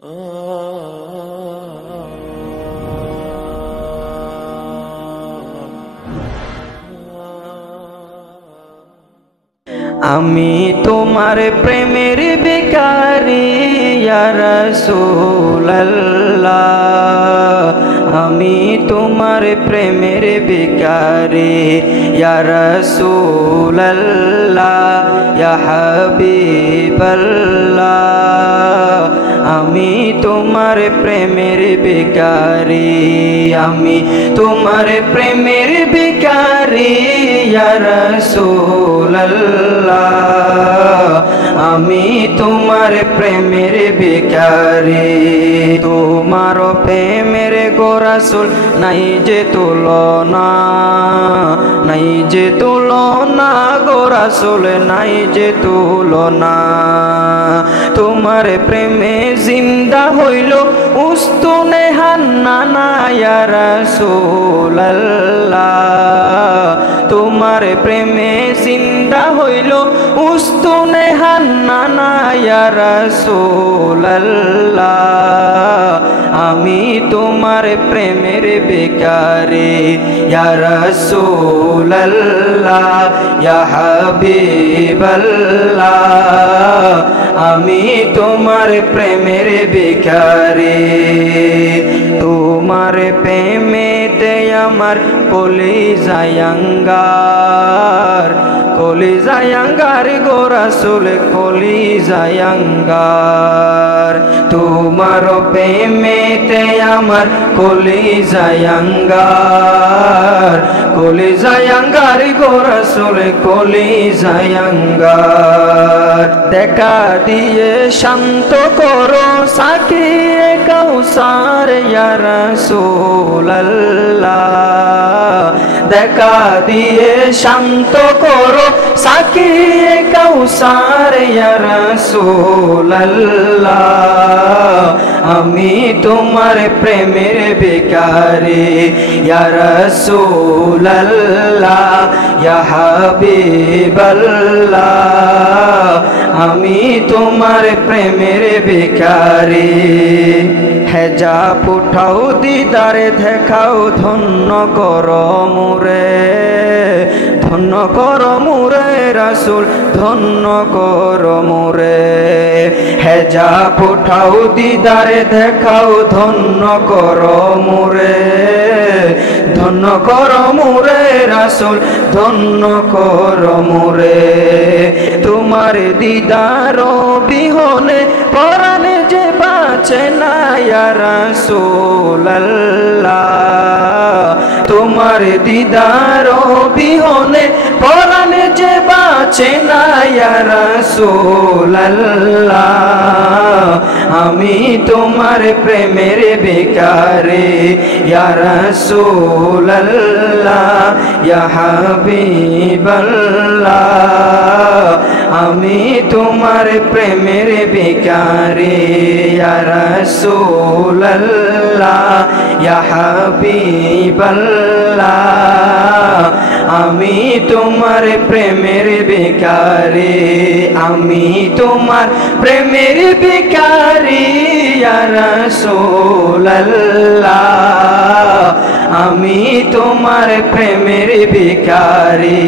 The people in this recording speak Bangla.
আমি তোমার প্রেমের ভিখারি ইয়া রাসূলুল্লাহ, আমি তোমার প্রেমের ভিখারি ইয়া রাসূলুল্লাহ, ইয়া হাবিবাল্লাহ, আমি তোমার প্রেমের ভিখারি, আমি তোমার প্রেমের ভিখারি ইয়া রাসূলুল্লাহ, আমি তোমার প্রেমের ভিখারি। তোমার প্রেমের গো রাসূল নাই যে তুলনা, নাই যে তুলনা গো রাসূল, নাই যে তুলনা। তোমার প্রেমে জিন্দা হইল উস্তুনে হান্নানা ইয়া রাসূলুল্লাহ, তোমার প্রেমে জিন্দা হইল উস্তুনে হান্নানা ইয়া রাসূলুল্লাহ, আমি তোমার প্রেমের ভিখারি ইয়া রাসূলুল্লাহ, ইয়া হাবিবাল্লাহ, আমি তোমার প্রেমের ভিখারি। তোমার প্রেমেতে আমার কলিজায় আঙ্গার, কলিজায় আঙ্গার গো রাসূল, কলিজায় আঙ্গার। তোমার প্রেমেতে আমার কলিজায় আঙ্গার, কলিজায় আঙ্গার গো রাসূল, কলিজায় আঙ্গার। দেখা দিয়ে শান্ত করো সাকিয়ে কাউসার ইয়া রাসূলুল্লাহ, দেখা দিয়ে শান্ত করো সাকিয়ে কাউসার ইয়া রাসূলুল্লাহ, আমি তোমার প্রেমের ভিখারি ইয়া রাসূলুল্লাহ, ইয়া হাবিবাল্লাহ, আমি তোমার প্রেমের ভিখারি। হেজাব উঠাও দিদারে দেখাও, ধন্য করো মুরে, ধন্য করো মুরে রাসূল, ধন্য করো মুরে। হেজাব উঠাও দিদারে দেখাও, ধন্য করো মুরে, ধন্য করো মুরে রাসূল, ধন্য করো মুরে। তোমার দিদার বিহনে পরাণে যে বাঁচে না ইয়া রাসূলুল্লাহ, তোমার দিদার বিহনে পরাণে যে বাঁচে না ইয়া রাসূলুল্লাহ, আমি তোমার প্রেমের ভিখারি ইয়া রাসূলুল্লাহ, ইয়া হাবিবাল্লাহ, আমি তোমার প্রেমের ভিখারি ইয়া রাসূলুল্লাহ, ইয়া হাবিবাল্লাহ, আমি তোমার প্রেমের ভিখারি, আমি তোমার প্রেমের ভিখারি ইয়া রাসূলুল্লাহ, আমি তোমার প্রেমের ভিখারি।